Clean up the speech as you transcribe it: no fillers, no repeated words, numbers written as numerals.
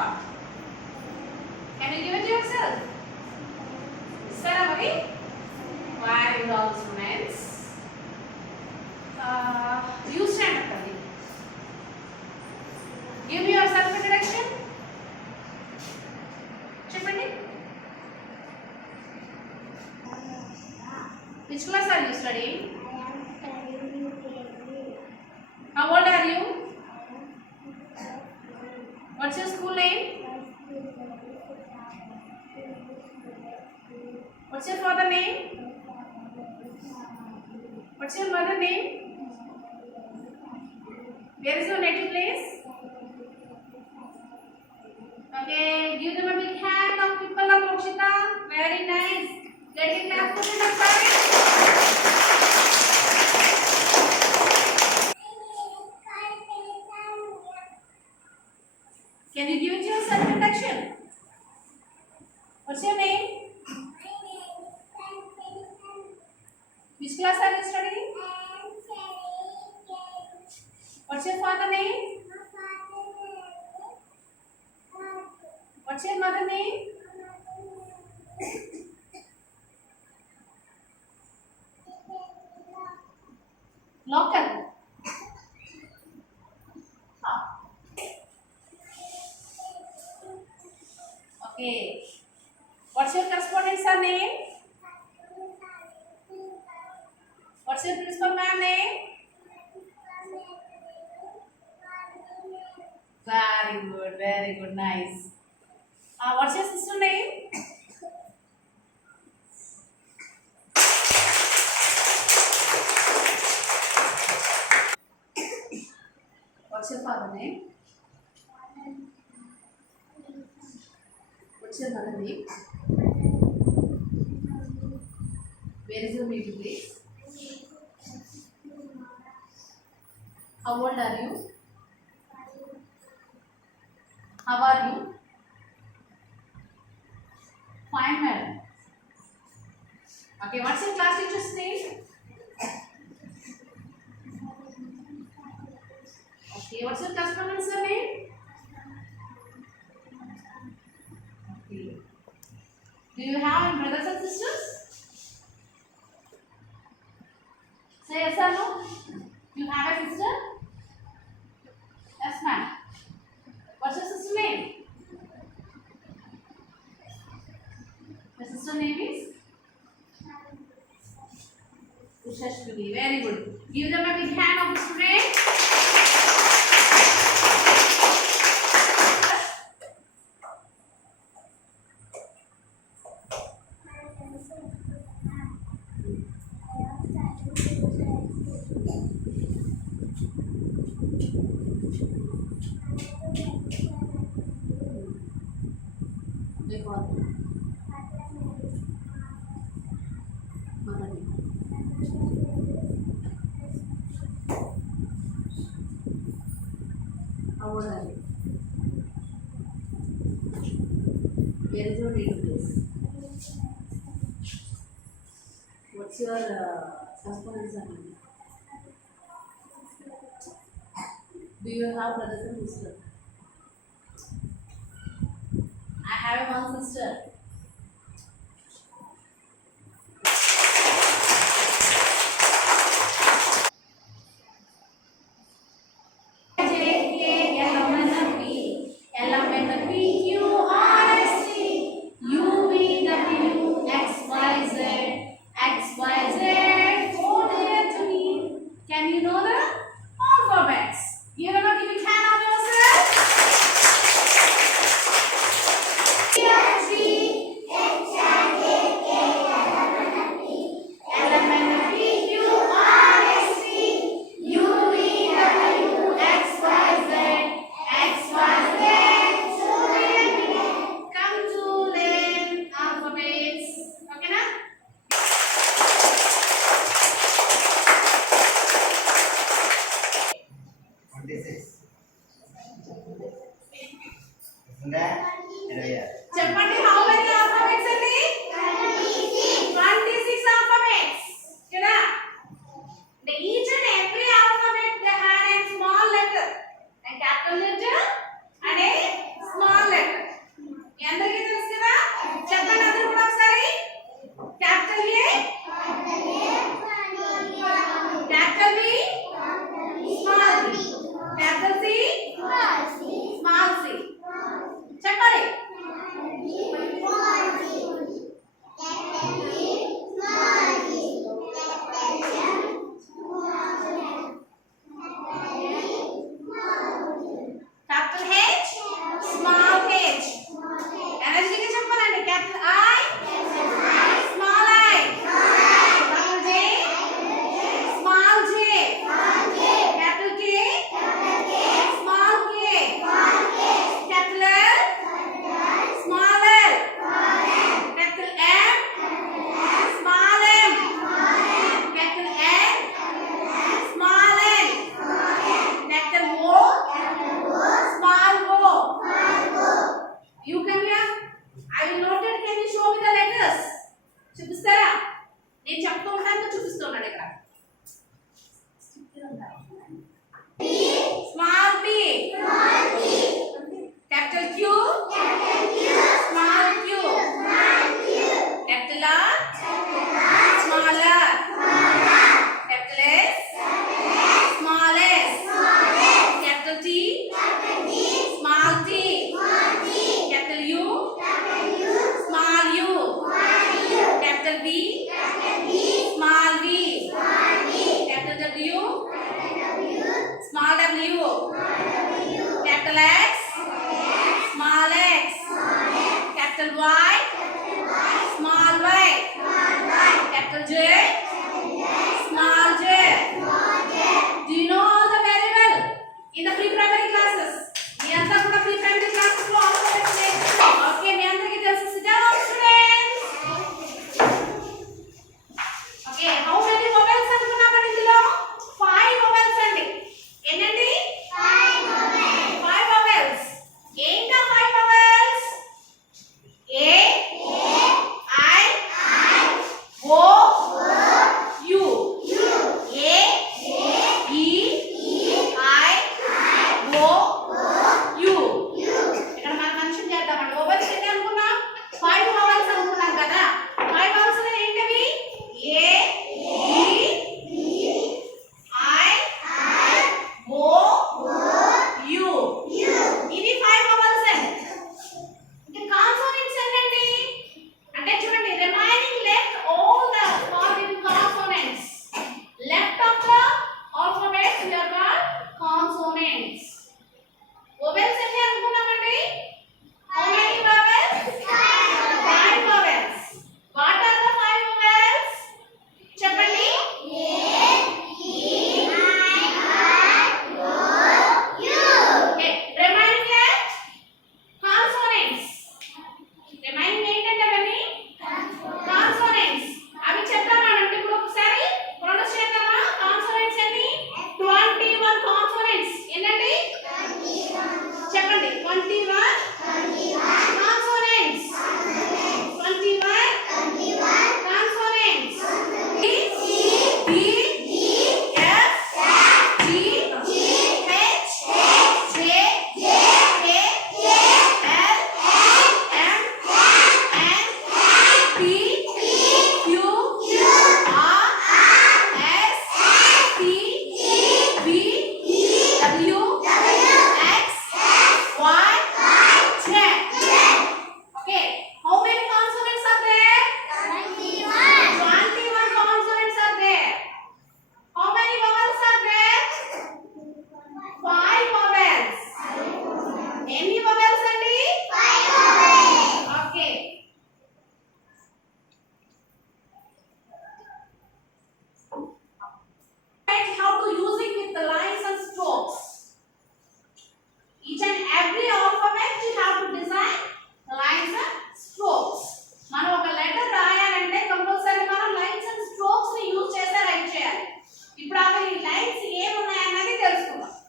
thought. Can you give it to yourself? Sarah, Mari? Very good, all students. You stand up, Mari. Give me your self-introduction. Cheppandi. Which class are you studying? How old are you? What's your school name? What's your father name? What's your mother name? Where is your native place? Okay, give them a big hand of people of Mokshita. Very nice. Get it clap for them, sorry. Can you give it your self-introduction? What's your name? Which class are you studying? What's your father name? What's your mother name? Local. Okay. What's your correspondent's name? What's your principal ma'am name? Very good, nice. What's your sister name? What's your father name? What's your mother name? Where is your native place? How old are you? How are you? Fine, madam. Okay, what's your class teacher's name? Okay, what's your correspondent's name? Okay. Do you have any brothers and sisters? Say yes or no. You have a sister? Yes, ma'am. What's your sister's name? Your sister's name is Ushashwini. Very good. Give them a big hand of the student. How old are you? Where is your native place? What's your correspondence name? Do you have brothers and sisters? I have one sister. Can you know the alphabets? You have not given hand of yourself. Come to learn alphabets. Okay, na? చెప్పండి how many alphabets అండి 26 alphabets కదా each and every alphabet they had a small letter and capital letter and a small letter go